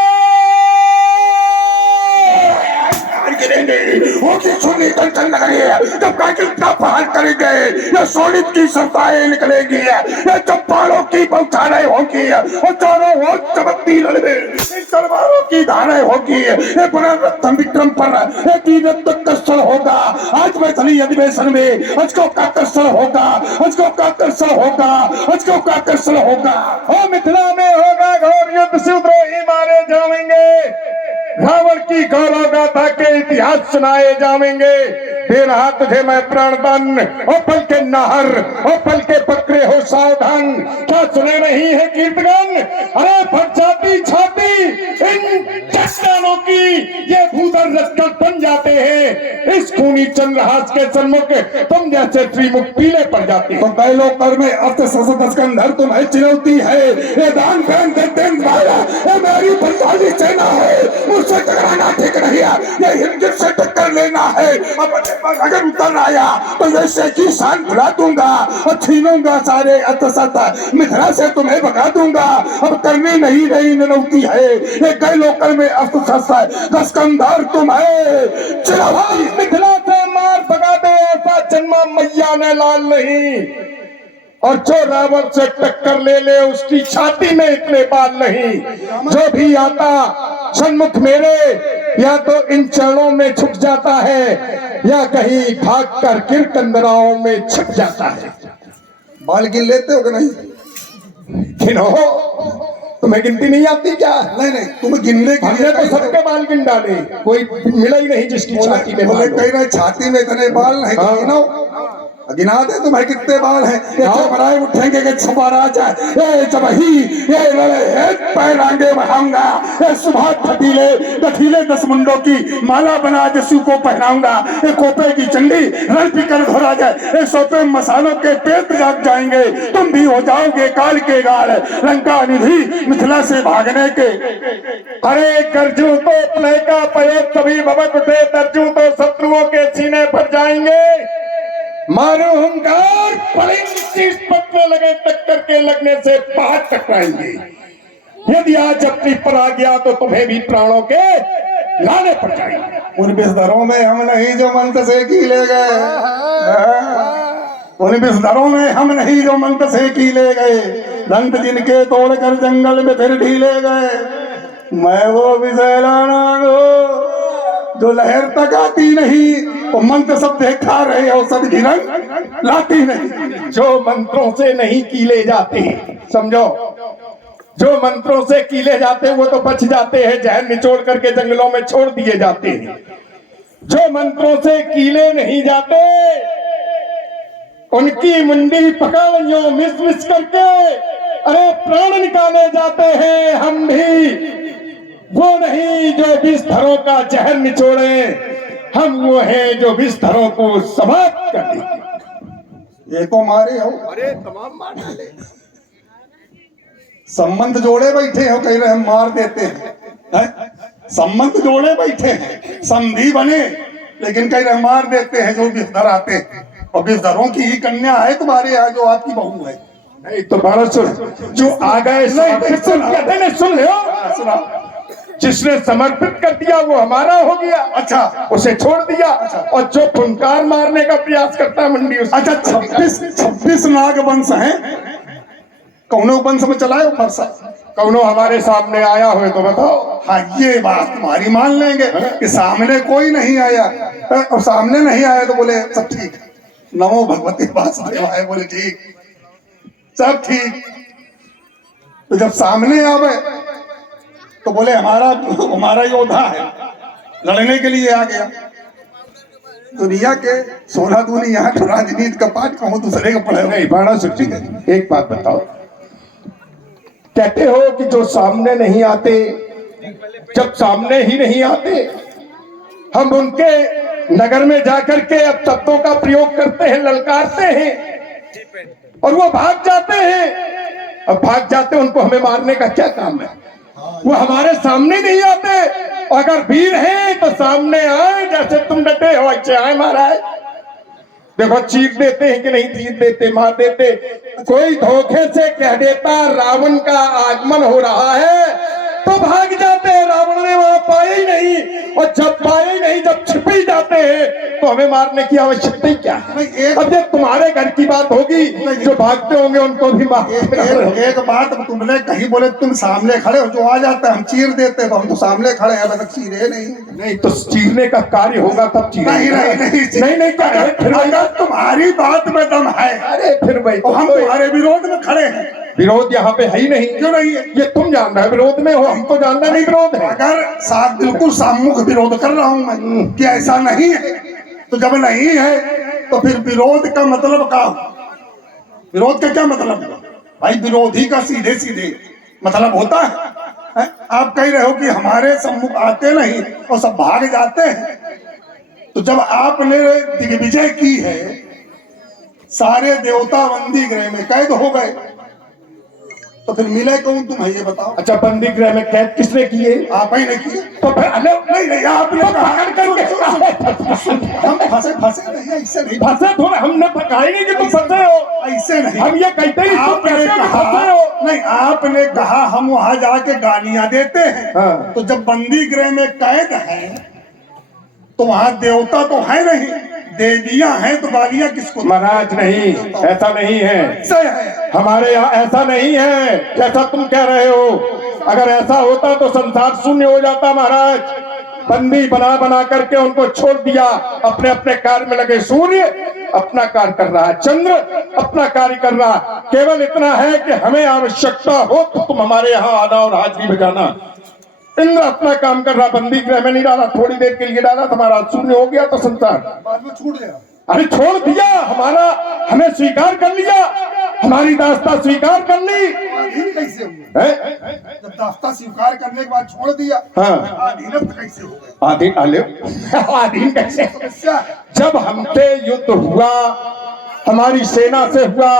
सोनी कंचन नगरी है। जब काकिल का पहाड़ करेंगे ये सोनित की सरताएं निकलेगी, ये चप्पाड़ों की बौछारें होगी और चारों ओर चमकती लड़े इन तलवारों की धारें होगी। ये पुनर्रत्न विक्रम पर एक रत्न कर्षण होगा। आज मैथिली अधिवेशन में अजगौ का कर्षण होगा, अजगौ का कर्षण होगा, अजगौ का कर्षण होगा। और मिथिला में होगा घोर युद्ध, शिवद्रोही मारे जाएंगे, रावण की गौरव गाथा के इतिहास सुनाए जाएंगे। दे रहा तुझे मैं प्राणदान और पल के नाहर और पल के पकड़े हो सावधान। क्या सुने नहीं है कीर्तन? अरे फट जाती छाती इन चट्टानों की, ये भूधर रत्कल बन जाते हैं इस खूनी चंद्रहास के सन्मुख। तुम जैसे त्रिमुख पीले पड़ जाते हैं। तो पहलो कर में अब दस्कंधर तुम्हें चिनौती है। ये दान फैन देते मेरी पंजाबी सेना है, मुझसे टकराना ठीक नहीं है। ये हिमगिर से टक्कर लेना है। अपने पर अगर उतर आया तो वैसे की शान भुला दूंगा और छीनूंगा सारे अतसत, मिथिला से तुम्हें भगा दूंगा। अब करनी नहीं रही निरौती है, ये कई लोकल में अफसोस है। दस्कंधर तुम्हें चिरौती मिथिला से मार भगा दे ऐसा जन्मा मैया ने लाल नहीं। और जो रावण से टक्कर ले ले उसकी छाती में इतने बाल नहीं। जो भी आता सन्मुख मेरे या तो इन चरणों में छुप जाता है या कहीं भागकर कीर्तनराओं में छिप जाता है। बाल गिन लेते हो कि नहीं? गिनो, तुम्हें गिनती नहीं आती क्या? नहीं नहीं, तुम्हें गिनने के हमने तो सबके बाल गिन डाले, कोई मिला ही नहीं जिसकी छाती में बाल हो। कह रहे छाती में इतने बाल नहीं, गिनो गिना दे तुम्हें कितने बाल हैं। ये चमराए उठेंगे कि छुपा राजा, ये चबही ये लड़े पैरांगे बढ़ाऊंगा। ये सुबह फटीले गठीले 10 मुंडों की माला बना जसू को पहनाऊंगा। ये कोपे की चंडी रण पिकर घोरा जाए, ये सोपे मसालों के पेट जाग जाएंगे। तुम भी हो जाओगे काल के गाल, लंका निधि मिथिला से भागने के। अरे गर्जू तो अपने का पयत सभी भबक उठे, तर्जू तो शत्रुओं के सीने पर जाएंगे। मारो हुंकार पलिंग शीश पकड़ने लगे, टक्कर के लगने से पहाड़ टकराएंगे। यदि आज अपनी पर आ गया तो तुम्हें भी प्राणों के लाने पड़ जाएंगे। उन बिस्तरों में हम नहीं जो मंत्र से कीले गए, उन बिस्तरों में हम नहीं जो मंत्र से कीले गए। दंत जिनके तोड़कर जंगल में फिर ढीले गए। मैं वो विजयलाना जो लहर तक आती नहीं, वो मंत्र सब देखा रहे और सब गिरन लाती नहीं। जो मंत्रों से नहीं कीले जाते समझो, जो मंत्रों से कीले जाते हैं वो तो बच जाते हैं, जहर निचोड़ करके जंगलों में छोड़ दिए जाते हैं। जो मंत्रों से कीले नहीं जाते उनकी मुंडी पकड़ियों मिस मिस करके अरे प्राण निकाले जाते हैं। हम भी वो नहीं जो बिस्तरों का जहर निचोड़े, हम वो हैं जो बिस्तरों को समाप्त कर देते। ये तो मारे हो, अरे तमाम मार डाले। संबंध जोड़े बैठे हो, कह रहे हम मार देते हैं। संबंध जोड़े बैठे हैं, संधि बने, लेकिन कह रहे मार देते हैं जो बिस्तर आते हैं। और बिस्तरों की ही कन्या है तुम्हारे यहाँ जो आपकी बहू है। नहीं तो बारह सुन, जो आ गए सुन लो, सुना जिसने समर्पित कर दिया वो हमारा हो गया। अच्छा, उसे छोड़ दिया। और जो फुंकार मारने का प्रयास करता है मंडी उसकी। अच्छा 26 नाग वंश हैं, कौनो वंश में चलाए फरसा। कौनो हमारे सामने आया हो तो बताओ। हाँ, ये बात तुम्हारी मान लेंगे कि सामने कोई नहीं आया, और सामने नहीं आया तो बोले सब ठीक है, नमो भगवती वासुदेवाय, बोले ठीक, सब ठीक। तो जब सामने आवे तो बोले हमारा योद्धा है, लड़ने के लिए आ गया। दुनिया के 16 दूनी यहाँ राजनीति का पाठ कहूँ दूसरे का पढ़े नहीं बाणासुर जी, एक बात बताओ, कहते हो कि जो सामने नहीं आते, जब सामने ही नहीं आते, हम उनके नगर में जाकर के अब शब्दों का प्रयोग करते हैं, ललकारते हैं और वो भाग जाते हैं। अब भाग जाते हैं, उनको हमें मारने का क्या काम है? वो हमारे सामने नहीं आते। अगर वीर हैं तो सामने आए, जैसे तुम डटे हो ऐसे आए महाराज। देखो चीर देते हैं कि नहीं चीर देते, मार देते। कोई धोखे से कह देता रावण का आगमन हो रहा है तो भाग जाते हैं, रावण ने वहां पाए ही नहीं, और जब पाए ही नहीं, जब छिप ही जाते हैं तो हमें मारने की आवश्यकता ही क्या है? अब जब तुम्हारे घर की बात होगी, जो भागते होंगे उनको भी मार। एक बात तुमने कही, बोले तुम सामने खड़े हो, जो आ जाता है हम चीर देते हैं, तो हम तो सामने खड़े हैं, मतलब चीरे नहीं तो चीरने का कार्य होगा तब चीर। नहीं अगर तुम्हारी बात में दम है, अरे फिर भाई तो हम तुम्हारे विरोध में खड़े हैं। विरोध यहाँ पे है ही नहीं। क्यों नहीं है? ये तुम जान रहे हो विरोध में हो, हमको जानना नहीं विरोध है। अगर बिल्कुल सामूहिक विरोध कर रहा हूं मैं कि ऐसा नहीं है, तो जब नहीं है तो फिर विरोध का मतलब क्या? विरोध का क्या मतलब है भाई? विरोधी का सीधे सीधे मतलब होता है? आप कह रहे हो कि हमारे सम्मुख आते नहीं और सब भाग जाते हैं। तो जब आपने दिग्विजय की है, सारे देवता बंदी गृह में कैद हो गए, तो फिर मिले कौन तुम है ये बताओ? अच्छा, बंदी गृह में कैद किसने किए? आप ही ने किए। तो फिर नहीं आपने तो पकड़ करके हम फंसे नहीं, ऐसे नहीं फंसे थोड़े, हमने पकाई नहीं कि तुम फंसे हो, ऐसे नहीं। हम ये कहते ही आपने कहा नहीं, आपने कहा हम वहां जाके गालियां देते हैं। हाँ। तो जब बंदी गृह में कैद है तो वहां देवता तो है नहीं, देवियां हैं, तो गालियां किसको? महाराज नहीं, ऐसा नहीं है, है। हमारे यहाँ ऐसा नहीं है जैसा तुम कह रहे हो। अगर ऐसा होता तो संसार शून्य हो जाता महाराज। बंदी बना बना करके उनको छोड़ दिया, अपने अपने कार्य में लगे। सूर्य अपना कार्य कर रहा है, चंद्र अपना कार्य कर रहा है। केवल इतना है कि हमें आवश्यकता हो तो तुम हमारे यहाँ आना और हाजिरी बजाना। इंद्र अपना काम कर रहा, बंदी गृह में नहीं डाला, थोड़ी देर के लिए डाला, तुम्हारा शून्य हो गया तो संसार बाद में छूट गया। अरे छोड़ दिया, हमें स्वीकार कर लिया, हमारी दास्ता स्वीकार कर ली। अधीन कैसे हुए? जब दास्ता स्वीकार करने के बाद छोड़ दिया, हाँ, अधीनस्थ कैसे हो गए? अधीन कैसे? समस्या है। जब हमसे युद्ध हुआ, हमारी सेना से हुआ,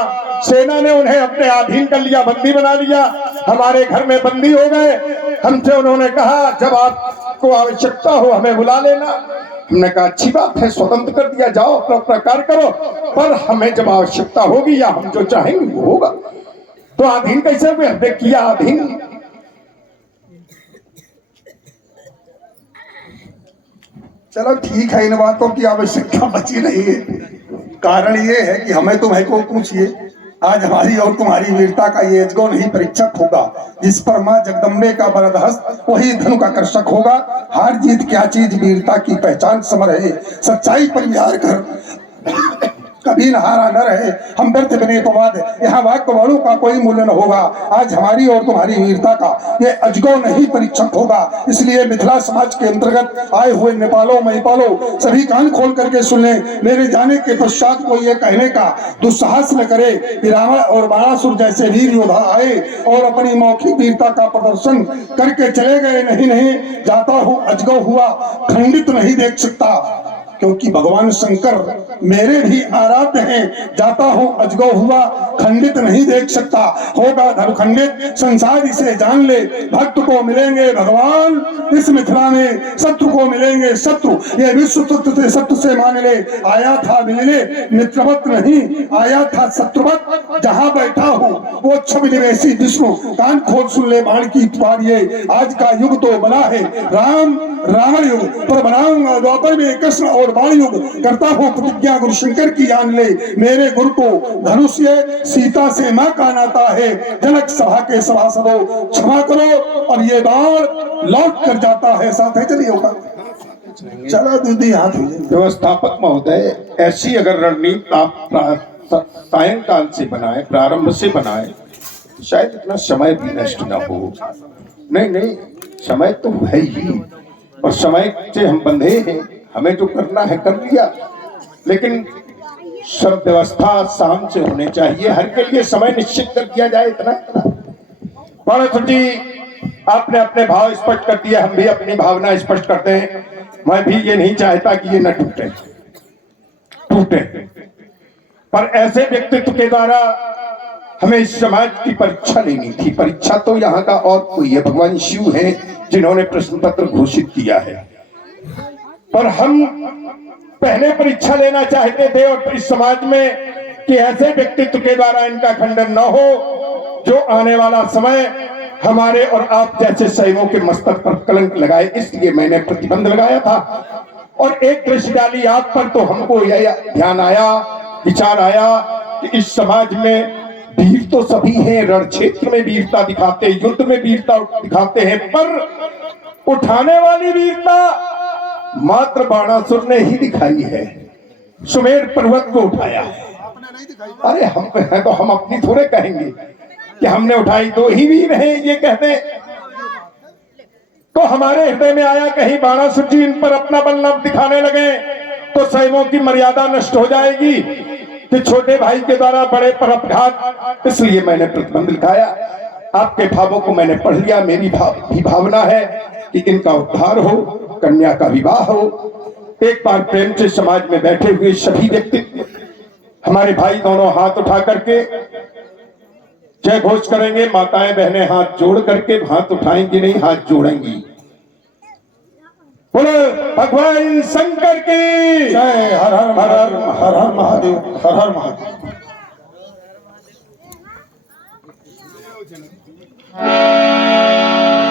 सेना ने उन्हें अपने अधीन कर लिया, बंदी बना लिया, हमारे घर में बंदी हो गए। हमसे उन्होंने कहा जब आपको आवश्यकता हो हमें बुला लेना। हमने कहा अच्छी बात है, स्वतंत्र कर दिया, जाओ अपना अपना कार्य करो, पर हमें जब आवश्यकता होगी या हम जो चाहेंगे वो होगा। तो अधीन कैसे हुए? हमने किया अधीन। चलो ठीक है, इन बातों की आवश्यकता बची नहीं है। कारण ये है कि हमें तुम्हें को पूछिए, आज हमारी और तुम्हारी वीरता का ये यजगौन ही परीक्षक होगा, जिस पर मां जगदम्बे का वरदहस्त वही धनुक आकर्षक होगा। हार जीत क्या चीज, वीरता की पहचान समर है, सच्चाई पर विहार कर कभी न हारा न रहे। हम व्यर्थ बने तो वाद, यहाँ वाक्य वालों का कोई मूल्य न होगा। आज हमारी और तुम्हारी वीरता का ये अजगौन ही परीक्षक होगा। इसलिए मिथिला समाज के अंतर्गत आए हुए नेपालों महिपालों सभी कान खोल करके सुन ले। मेरे जाने के पश्चात को ये कहने का दुस्साहस न करे कि रावण और बाणासुर जैसे वीर योद्धा आए और अपनी मौखिक वीरता का प्रदर्शन करके चले गए। नहीं जाता हूँ अजगौ हुआ खंडित नहीं देख सकता, क्योंकि भगवान शंकर मेरे भी आराध्य हैं। जाता हूँ अजगौ हुआ खंडित नहीं देख सकता, होगा धर्म खंडित संसार इसे जान ले। भक्त को मिलेंगे भगवान इस मिथिला में, शत्रु को मिलेंगे शत्रु ये विश्व सत्य से मान ले। आया था मिलने मित्रवत नहीं, आया था शत्रुवत, जहाँ बैठा हूँ वो छवि निवेशी विष्णु कान खोल सुन ले बाण की पुकार ये आज का युग तो बना है राम रावण युग पर बनाऊंगा द्वापर में कृष्ण और बाण युग करता हूँ प्रतिज्ञा गुरु शंकर की जान ले मेरे गुरु को धनुष्य सीता से मां का नाता है जनक सभा के सभासदों क्षमा करो और ये बाण लौट कर जाता है साथ है चलिए होगा चलो दीदी हाथ व्यवस्थापक महोदय, ऐसी अगर रणनीति आप सायंकाल से बनाए, प्रारंभ से बनाए, शायद इतना समय भी नष्ट ना हो। नहीं नहीं, समय तो है ही और समय से हम बंधे हैं, हमें जो करना है कर लिया, लेकिन सब व्यवस्था शाम से होने चाहिए, हर के लिए समय निश्चित कर दिया जाए। इतना पाणा जी आपने अपने भाव स्पष्ट कर दिए, हम भी अपनी भावना स्पष्ट करते हैं। मैं भी ये नहीं चाहता कि ये न टूटे, पर ऐसे व्यक्तित्व के द्वारा हमें इस समाज की परीक्षा लेनी थी। परीक्षा तो यहाँ का और कोई है, भगवान शिव हैं जिन्होंने प्रश्न पत्र घोषित किया है, पर हम पहले परीक्षा लेना चाहते थे और इस समाज में कि ऐसे व्यक्तित्व के द्वारा इनका खंडन न हो जो आने वाला समय हमारे और आप जैसे सैनिकों के मस्तक पर कलंक लगाए। इसलिए मैंने प्रतिबंध लगाया था और एक दृष्टि डाली आप पर, तो हमको यह ध्यान आया, विचार आया कि इस समाज में वीर तो सभी हैं, रण क्षेत्र में वीरता दिखाते, युद्ध में वीरता दिखाते हैं, पर उठाने वाली वीरता मात्र बाणासुर ने ही दिखाई है, सुमेर पर्वत को उठाया है। अरे हम हैं तो हम अपनी थोड़े कहेंगे कि हमने उठाई, दो ही वीर हैं ये कहते, तो हमारे हृदय में आया कहीं बाणासुर जी इन पर अपना बल न दिखाने लगे तो सैनिकों की मर्यादा नष्ट हो जाएगी कि छोटे भाई के द्वारा बड़े पर अपघात। इसलिए मैंने प्रतिबंध लिखाया। आपके भावों को मैंने पढ़ लिया, मेरी भी भावना है कि इनका उद्धार हो, कन्या का विवाह हो। एक बार प्रेम से समाज में बैठे हुए सभी व्यक्ति हमारे भाई दोनों हाथ उठा करके जय घोष करेंगे। माताएं बहनें हाथ जोड़ करके, हाथ उठाएंगी नहीं, हाथ जोड़ेंगी। बोलो भगवान शंकर की जय। हर हर हर हर हर हर महादेव, हर हर महादेव।